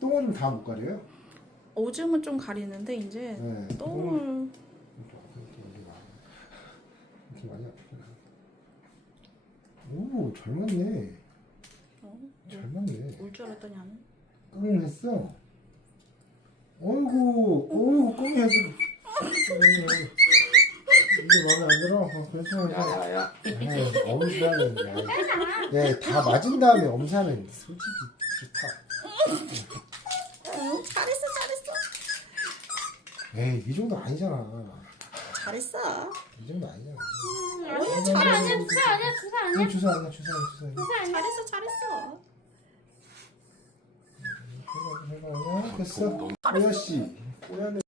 똥은 다 못 가려요? 오줌은 좀 가리는데 이제 네. 똥을 이렇게 많이 아프구나. 오, 잘 맞네. 잘 맞네. 울 줄 알았더니 안. 끙 했어. 어이구, 끙 했어. 이게 마음에 안 들어? 괜찮아. 야야야. 엄사는, 야, 다 맞은 다음에 엄사는 솔직히 좋다. 응, 잘했어. 에이, 이 정도 아니잖아. 잘했어. 이 정도 아니잖아. 아니야, 주사 아니야, 주사 아니야, 주사 아니야. 주사 아니야. 잘했어. 됐어. 뽀야씨. 뽀야는